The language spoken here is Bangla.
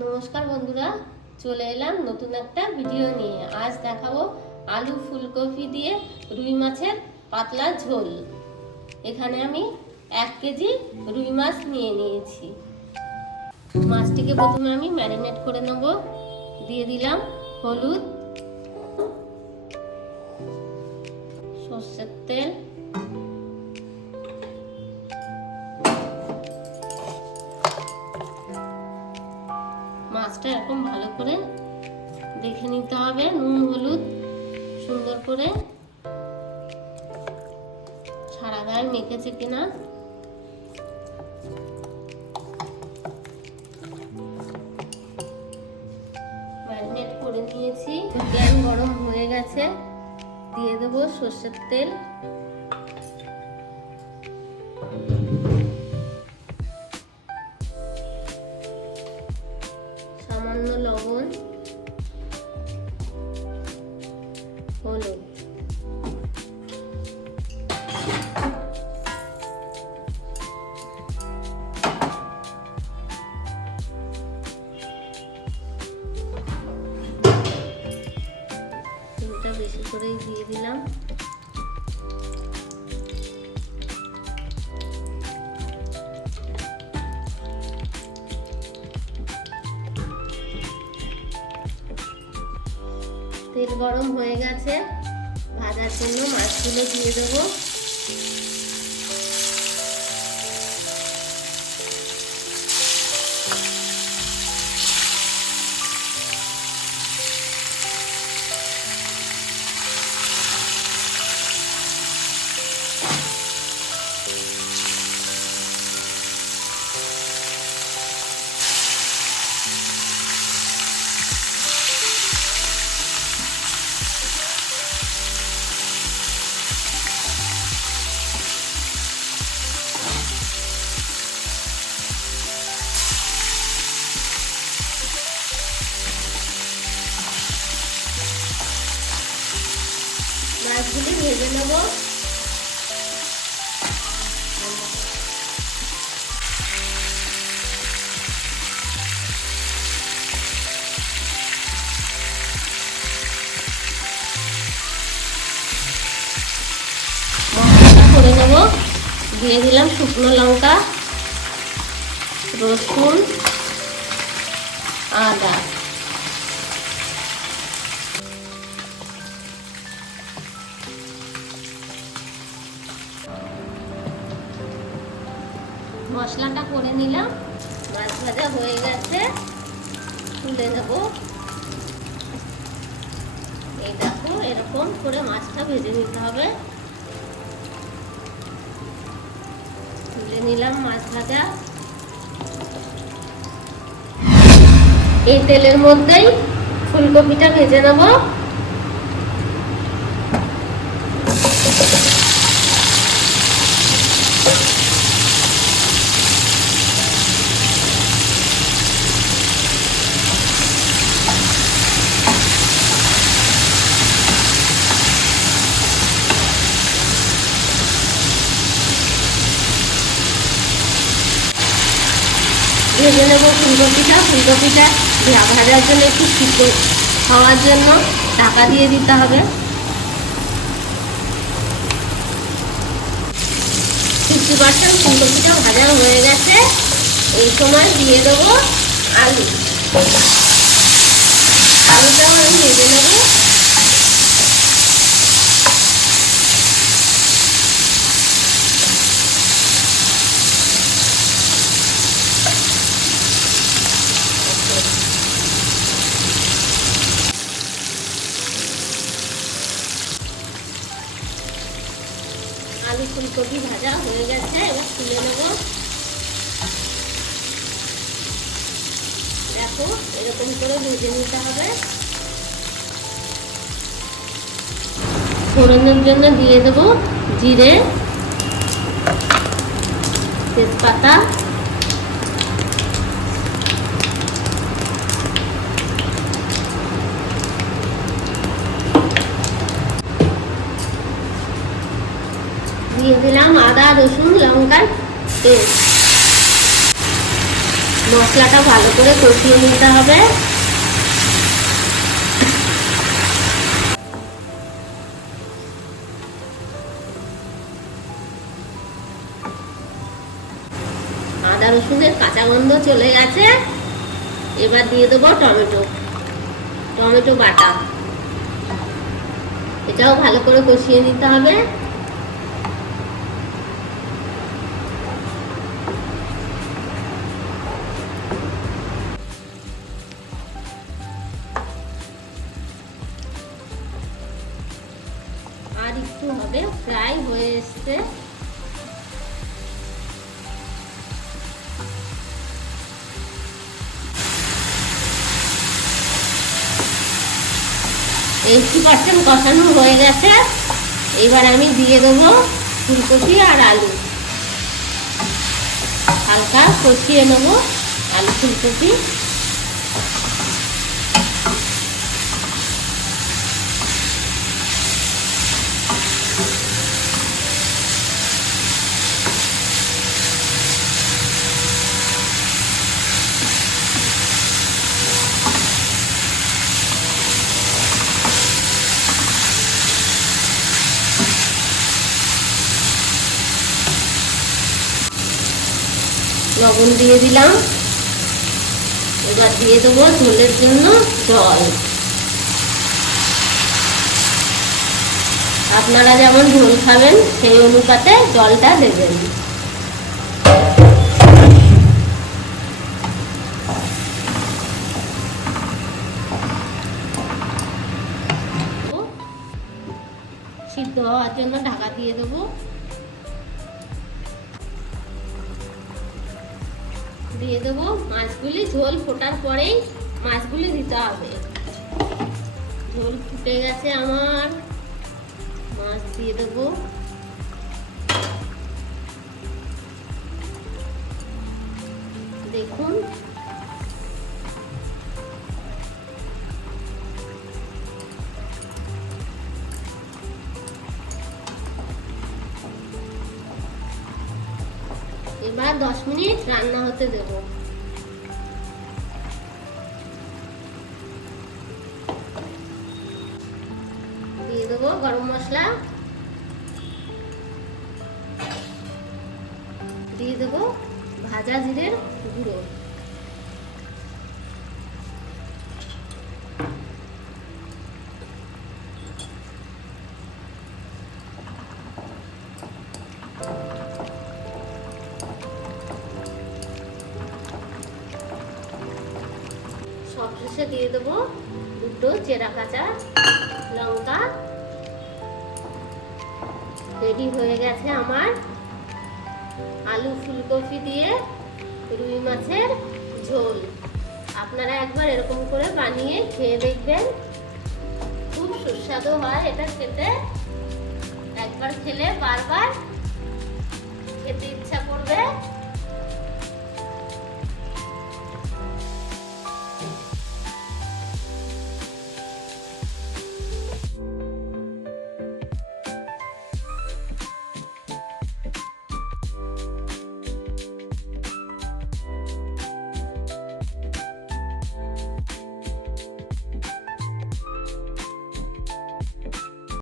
নমস্কার বন্ধুরা, চলে এলাম নতুন একটা ভিডিও নিয়ে। আজ দেখাবো আলু ফুলকপি দিয়ে রুই মাছের পাতলা ঝোল। এখানে আমি 1 কেজি রুই মাছ নিয়ে নিয়েছি। মাছটিকে প্রথমে আমি ম্যারিনেট করে নেব। দিয়ে দিলাম হলুদ, সরষের তেল, মাছটা এরকম ভালো করে দেখে নিতে হবে, নুন হলুদ সুন্দর করে সারা গায়ে মেখেছে কিনা। ম্যারিনেট করে নিয়েছি। প্যান গরম হয়ে গেছে, দিয়ে দেবো সরষের তেল, সামান্য লবণ, হলুদ, তেলটা বেশি করেই দিয়ে দিলাম। তেল গরম হয়ে গেছে, ভাজার জন্য মাছগুলো দিয়ে দেবো। মাছগুলি ভেজে নেব। মশলাটা করে নেব। দিয়ে দিলাম শুকনো লঙ্কা, রসুন, আদা, মশলাটা করে নিলাম। মাছ ভাজা হয়ে গেছে, তুলে নেব। এই দেখো, এরকম করে মাছটা ভেজে নিতে হবে। তুলে নিলাম মাছ ভাজা। এই তেলের মধ্যেই ফুলকপিটা ভেজে নেব। ভেজে নেব ফুলকপিটা ভাজার জন্য একটু সিদ্ধ হওয়ার জন্য ঢাকা দিয়ে দিতে হবে। 50% ফুলকপিটা ভাজা হয়ে গেছে। এই সময় দিয়ে দেবো আলু। আলুটাও আমি ভেজে নেব। আলু ফুলকপি ভাজা হয়ে গেছে, এবার তুলে নেব। দেখো, এরকম করে ভেজে নিতে হবে। ফোড়নের জন্য দিয়ে দেব জিরে, তেজপাতা, দিয়ে দিলাম আদা রসুন লঙ্কার পেস্ট, মশলাটা ভালো করে কষিয়ে নিতে হবে। আদা রসুনের কাঁচা গন্ধ চলে গেছে। এবার দিয়ে দেবো টমেটো বাটা। এটাও ভালো করে কষিয়ে নিতে হবে। আর একটু হবে, প্রায় হয়ে এসছে। এইটি পার্সেন্ট কষানো হয়ে গেছে। এবার আমি দিয়ে দেবো ফুলকপি আর আলু। হালকা কষিয়ে নেবো আলু ফুলকপি। লবণ দিয়ে দিলাম। এবার দিয়ে দেবো ঝোলের জন্য জল। আপনারা যেমন ঝোল খাবেন সেই অনুপাতে জলটা দেবেন। সিদ্ধ হওয়ার জন্য ঢাকা দিয়ে দেবো। দিয়ে দেবো মাছগুলি। ঝোল ফোটার পরেই মাছগুলি দিতে হবে। ঝোল ফুটে গেছে আমার, মাছ দিয়ে দেবো। দেখুন এবার 10 মিনিট রান্না হতে দেব। দিয়ে দেবো গরম মশলা, দিয়ে দেবো ভাজা জিরের গুঁড়ো, সবশেষে দিয়ে দেবো দুটো চেরা কাঁচা লঙ্কা। রেডি হয়ে গেছে আমার আলু ফুলকপি দিয়ে রুই মাছের ঝোল। আপনারা একবার এরকম করে বানিয়ে খেয়ে দেখবেন, খুব সুস্বাদু হয় এটা খেতে। একবার খেলে বারবার খেতে ইচ্ছা করবে।